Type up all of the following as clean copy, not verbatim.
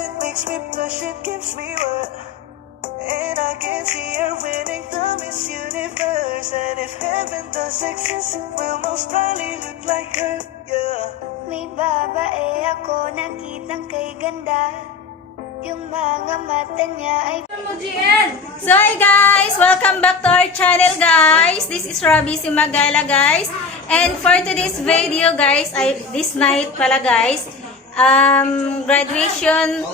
it makes me blush, it gives me wet. And I can see her winning the Miss Universe. And if heaven does exist, it will most probably look like her, yeah. May babae ako nakitang kay ganda. Yung mga mata niya ay... So hi guys! Welcome back to our channel guys! This is Robbie Simagala guys. And for today's video guys, this night pala guys, graduation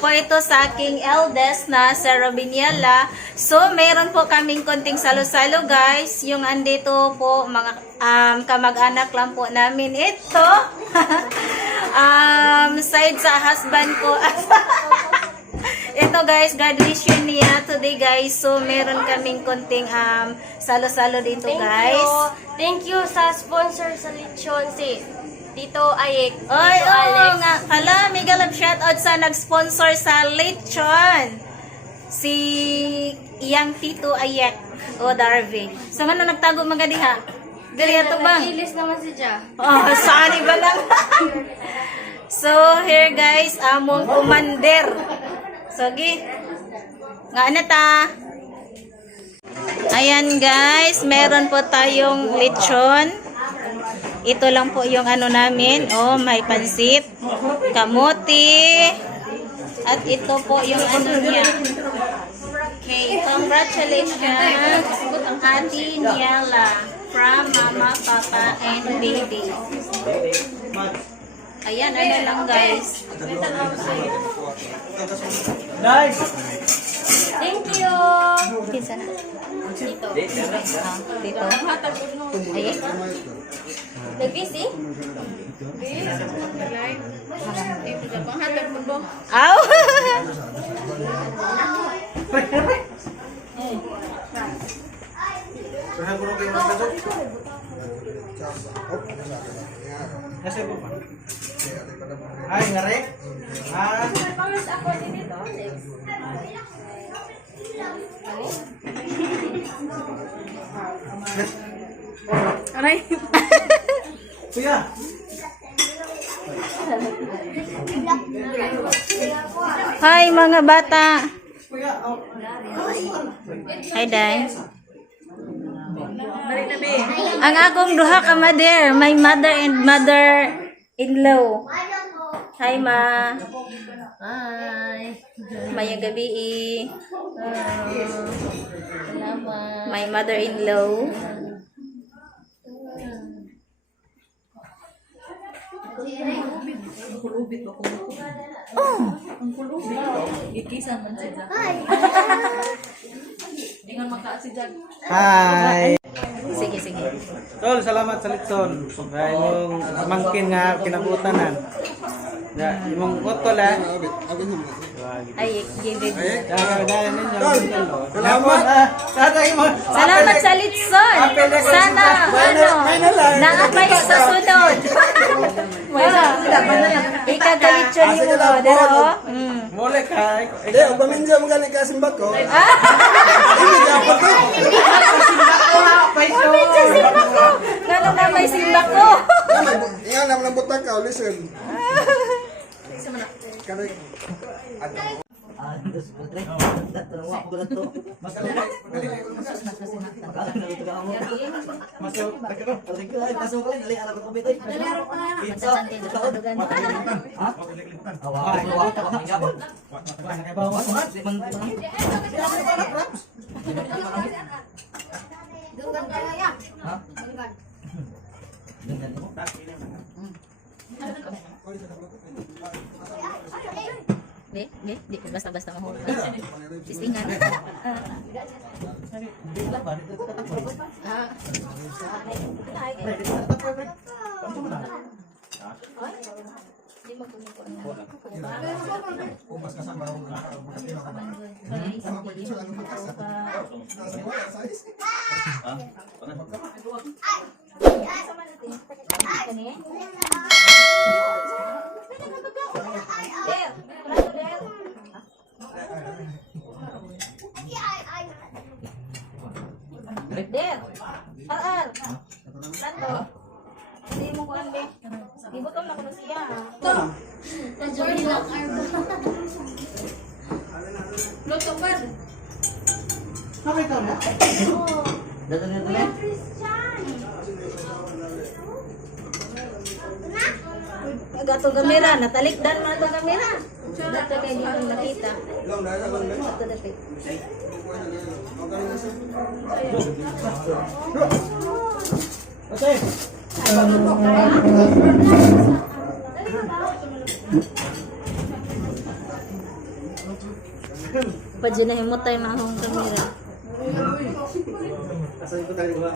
po ito sa aking eldest na sa Robiniela. So meron po kaming konting salo-salo guys. Yung andito po mga kamag-anak lang po namin ito. Side sa husband ko. Ito guys, graduation niya today guys. So meron kaming konting salo-salo dito guys. Thank you sa sponsor sa lechon si Tito Ayek. Oy, Tito Alex. nga pala, mega love shoutout sa nag-sponsor sa lechon. Si iyang Tito Ayek o Darvey. So ano nagtago mga diha? Dili ato bang? Ilis naman si Ja. Oh, saan ba lang? So here guys, among commander. So gi. Nga na ta. Ayan guys, meron po tayong lechon. Ito lang po yung ano namin. Oh, may pansit, kamote, at ito po yung ano niya. Okay, congratulations Ate Niela from Mama, Papa, and Baby. Ayan, ano lang guys. Nice! Thank you. Kinsa na? Tito. Dito. Ayan. Nag-busy? Aw! Ay, ngare? Aray. Kuya! Hi mga bata. Kuya! Hi Day. Ang akong duha ka mother, my mother and mother-in-law. Hi ma. Hi. Maya gabi. Salamat. My mother-in-law. Hi! Sige, sige. Tol, salamat sa litson. Dahil yung mangkin nga kinabutanan. Yung utol Ay, give it. Salamat! Salamat sa litson. Sana, naapay sa sunod. Ikagalitson ni mo, dero. Mole ka. Hindi, paminja mo galing ka simbat ko. Kano na may simba ko. Yan naman ang butak ka, listen. Kanay. Di, basta-basta mahulog. Tistingan. Der. Ar. Santo. Hindi mo ko ang be. Ibutom na ko na siya. Nandiyan lang arbo. Gato kamera, natalikdan mo na itong kamera. Dato kayo dito nakita. Lang dahil lang dahil. Ito dapit. Pa dyan na himutay na akong kamera. Asan ko tayo ba?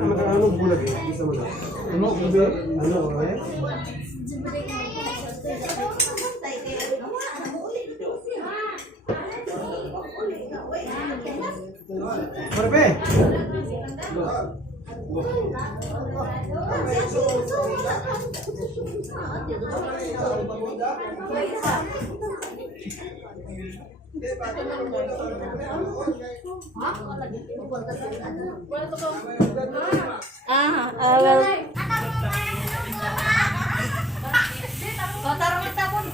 Ano bulag eh? Bisa mo na. Ano bulag? Ano eh? Berbe.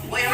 Well,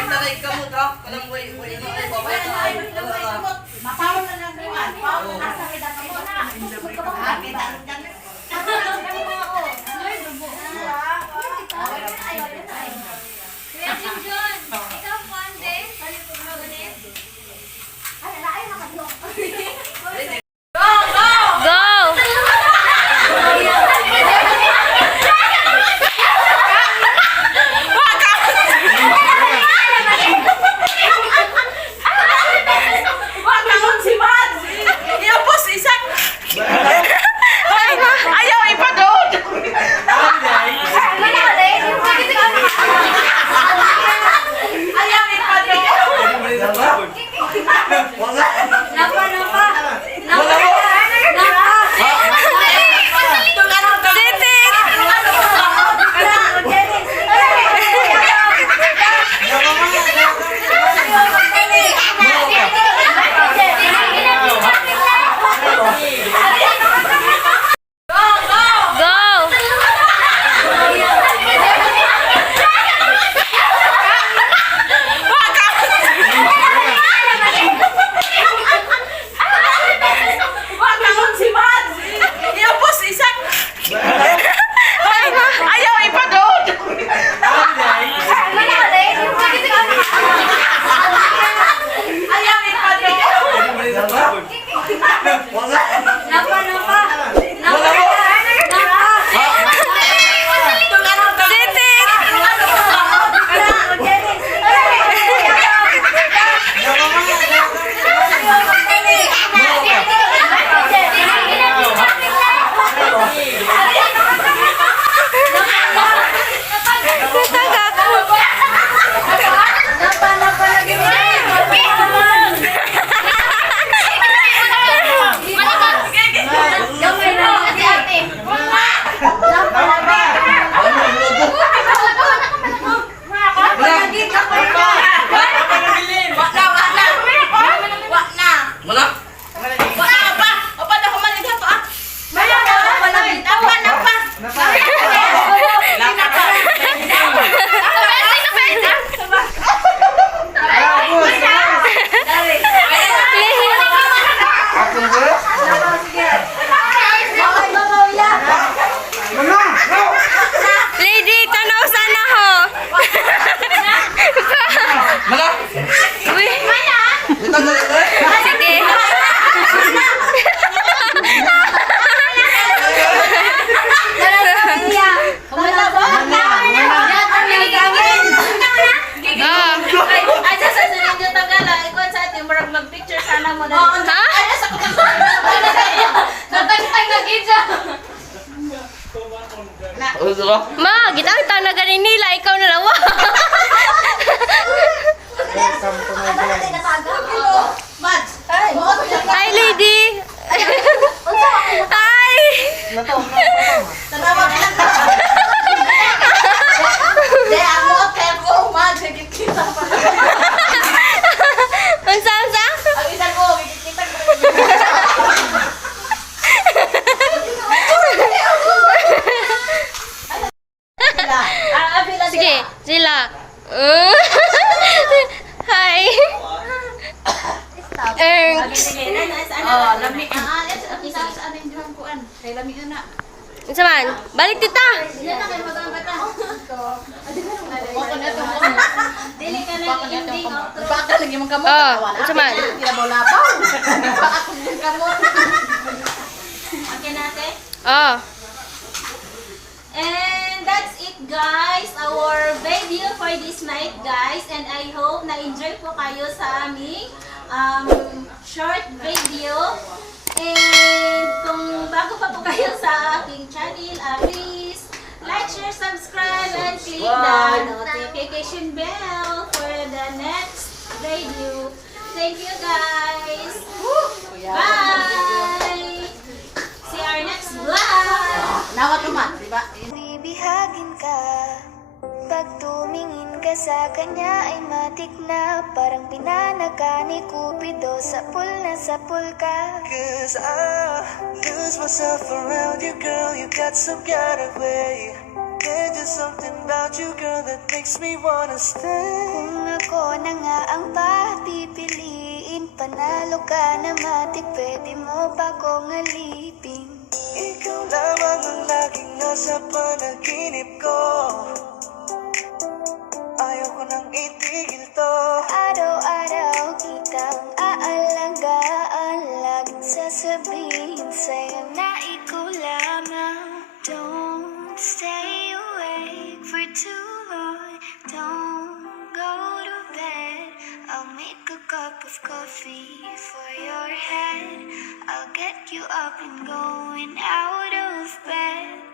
Lady, tanaw sana ho. Uy. Sige. Ma, gitang na ganin nila, ikaw na lawa. Hi, lady. Hi. Unsa? Sige, sila. Hi. Unsa man? Balik tita. Oh, unsa man? Oh. And that's it guys, our video for this night guys. And I hope na-enjoy po kayo sa aming short video. And kung bago pa po kayo sa aking channel, please like, share, subscribe, and click the notification bell for the next video. Thank you guys. Bye! See our next vlog! Bibihagin ka. Pag tumingin ka sa kanya ay matik na. Parang pinanaga ni Cupido. Sapul na sapul ka. Cause I lose myself around you, girl. You got some kind of way. There's just something about you, girl, that makes me wanna stay. Kung ako na nga ang papipiliin, panalo ka na matik. Pwede mo pa kong alipin. Ikaw lamang ang laging nasa panaginip ko. Ayaw ko nang itigil to. Araw-araw kitang aalagaan. Laging sasabihin sa'yo na ikaw lamang. Don't stay awake for too long. Don't go to bed. I'll make a cup of coffee for your head. I'll get you up and going out of bed.